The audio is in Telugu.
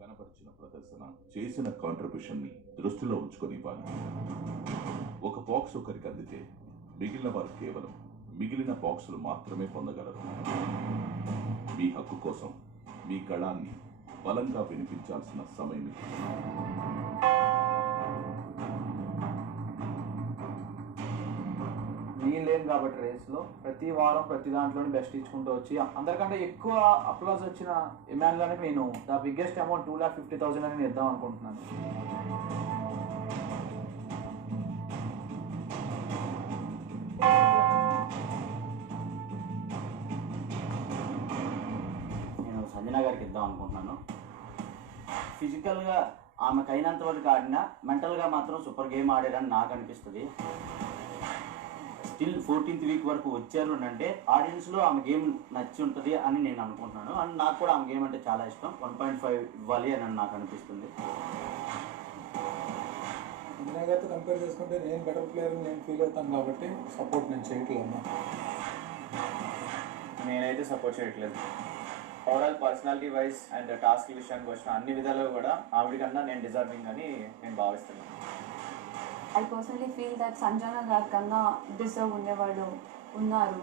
కనపరిచిన ప్రదర్శన చేసిన కాంట్రిబ్యూషన్ ని దృష్టిలో ఉంచుకొని ఇవ్వాలి. ఒక బాక్స్ ఒకరికి అందితే మిగిలిన వారు కేవలం మిగిలిన బాక్సులు మాత్రమే పొందగలరు. మీ హక్కు కోసం మీ గళాన్ని బలంగా వినిపించాల్సిన సమయం ఇది. నేను లేను కాబట్టి రేస్లో ప్రతి వారం ప్రతి దాంట్లోనే బెస్ట్ ఇచ్చుకుంటూ వచ్చి అందరికంటే ఎక్కువ అప్లాజ్ వచ్చిన ఇమాన్లోనే నేను ద బిగ్గెస్ట్ అమౌంట్ 2,50,000 అని ఇద్దాం అనుకుంటున్నాను. నేను సంజన గారికి ఇద్దాం అనుకుంటున్నాను. ఫిజికల్గా ఆమెకు అయినంత వరకు ఆడినా మెంటల్గా మాత్రం సూపర్ గేమ్ ఆడారని నాకు అనిపిస్తుంది. స్టిల్ 14th వీక్ వరకు వచ్చారు అంటే ఆడియన్స్లో ఆమె గేమ్ నచ్చి ఉంటుంది అని నేను అనుకుంటున్నాను. అండ్ నాకు కూడా ఆమె గేమ్ అంటే చాలా ఇష్టం. 1.5 ఇవ్వాలి అని నాకు అనిపిస్తుంది. ఇందాకతో కంపేర్ చేసుకుంటే నేను బెటర్ ప్లేయర్ నేను ఫీల్ అవుతాను కాబట్టి సపోర్ట్ నేను చేయట్లేదు. నేనైతే సపోర్ట్ చేయట్లేదు. Overall personality wise and task విషయానికి వచ్చిన అన్ని విధాలుగా కూడా ఆవిడకన్నా నేను డిజర్వింగ్ అని నేను భావిస్తున్నాను. I personally feel that Sanjana గారి కన్నా డిజర్వ్ ఉండేవాళ్ళు ఉన్నారు.